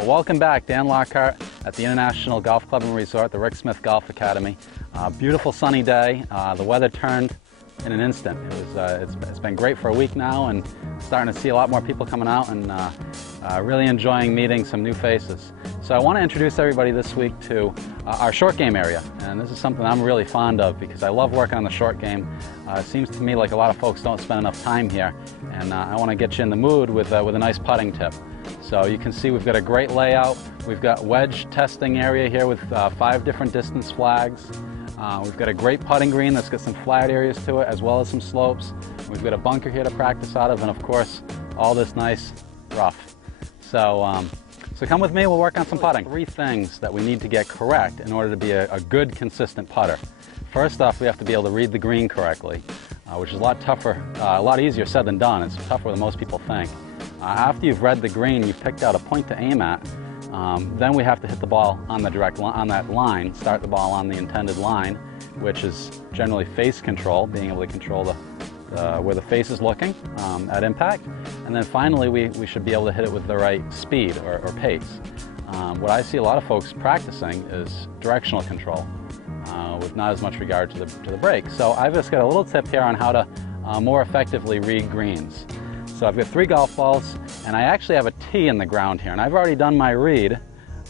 Well, welcome back, Dan Lockhart at the International Golf Club and Resort, the Rick Smith Golf Academy. Beautiful sunny day. The weather turned in an instant. It's been great for a week now, and starting to see a lot more people coming out and really enjoying meeting some new faces. So I want to introduce everybody this week to our short game area, and this is something I'm really fond of because I love working on the short game. It seems to me like a lot of folks don't spend enough time here, and I want to get you in the mood with a nice putting tip. So you can see we've got a great layout. We've got wedge testing area here with 5 different distance flags. We've got a great putting green that's got some flat areas to it as well as some slopes. We've got a bunker here to practice out of, and of course all this nice rough. So come with me, we'll work on some putting. 3 things that we need to get correct in order to be a good, consistent putter. First off, we have to be able to read the green correctly, which is a lot tougher, a lot easier said than done. It's tougher than most people think. After you've read the green, you've picked out a point to aim at, then we have to hit the ball on that line, start the ball on the intended line, which is generally face control, being able to control where the face is looking at impact. And then finally, we should be able to hit it with the right speed or pace. What I see a lot of folks practicing is directional control with not as much regard to the break. So I've just got a little tip here on how to more effectively read greens. So I've got 3 golf balls, and I actually have a tee in the ground here, and I've already done my read,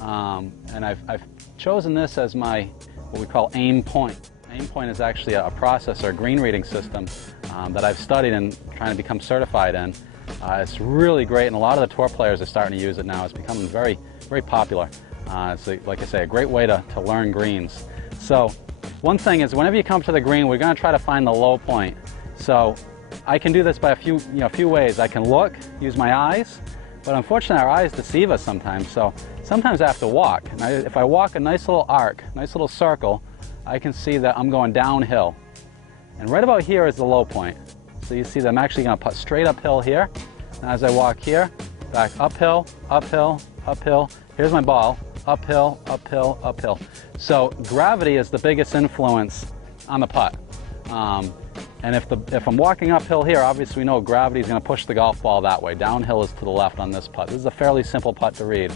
and I've chosen this as my, what we call aim point. Aim point is actually a process or a green reading system that I've studied and trying to become certified in. It's really great, and a lot of the tour players are starting to use it now. It's becoming very, very popular. It's, like I say, a great way to learn greens. So one thing is, whenever you come to the green, we're going to try to find the low point. So I can do this by a few ways. I can look, use my eyes, but unfortunately our eyes deceive us sometimes. So sometimes I have to walk. And if I walk a nice little arc, nice little circle, I can see that I'm going downhill. And right about here is the low point. So you see that I'm actually going to putt straight uphill here. And as I walk here, back uphill, uphill, uphill. Here's my ball, uphill, uphill, uphill. So gravity is the biggest influence on the putt. And if I'm walking uphill here, obviously we know gravity is going to push the golf ball that way. Downhill is to the left on this putt. This is a fairly simple putt to read.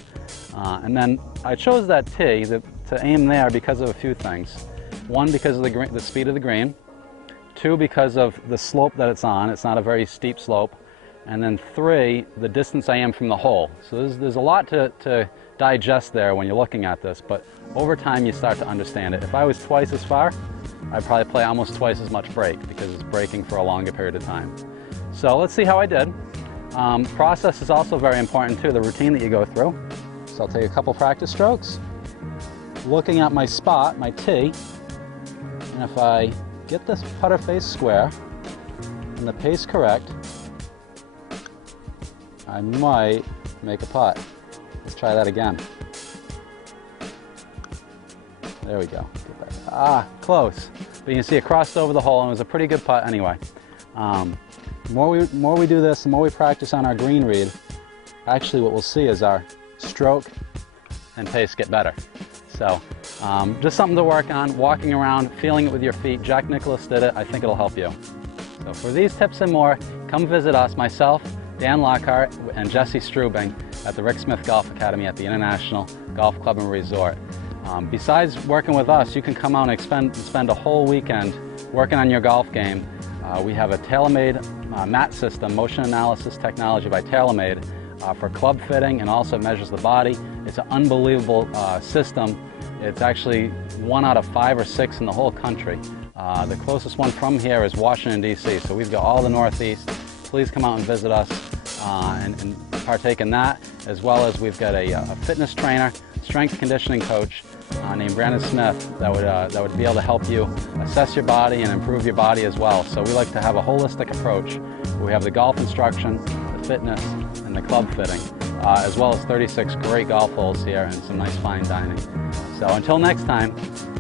And then I chose that tee to aim there because of a few things. 1, because of the speed of the green. 2, because of the slope that it's on. It's not a very steep slope. And then 3, the distance I am from the hole. So there's a lot to digest there when you're looking at this, but over time you start to understand it. If I was twice as far, I'd probably play almost twice as much break because it's breaking for a longer period of time. So let's see how I did. Process is also very important too, the routine that you go through. So I'll take a couple practice strokes, looking at my spot, my tee, and if I get this putter face square and the pace correct, I might make a putt. Let's try that again. There we go. Close. But you can see it crossed over the hole, and it was a pretty good putt anyway. The more we do this, the more we practice on our green read, actually what we'll see is our stroke and pace get better. So just something to work on, walking around, feeling it with your feet. Jack Nicklaus did it. I think it'll help you. So for these tips and more, come visit us, myself, Dan Lockhart, and Jesse Strubing at the Rick Smith Golf Academy at the International Golf Club and Resort. Besides working with us, you can come out and spend a whole weekend working on your golf game. We have a tailor-made mat system, motion analysis technology by TaylorMade, for club fitting, and also measures the body. It's an unbelievable system. It's actually 1 out of 5 or 6 in the whole country. The closest one from here is Washington, D.C., so we've got all the Northeast. Please come out and visit us and partake in that, as well as we've got a fitness trainer, strength conditioning coach named Brandon Smith that would be able to help you assess your body and improve your body as well. So we like to have a holistic approach. We have the golf instruction, the fitness, and the club fitting, as well as 36 great golf holes here and some nice fine dining. So until next time,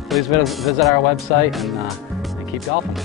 please visit our website and keep golfing.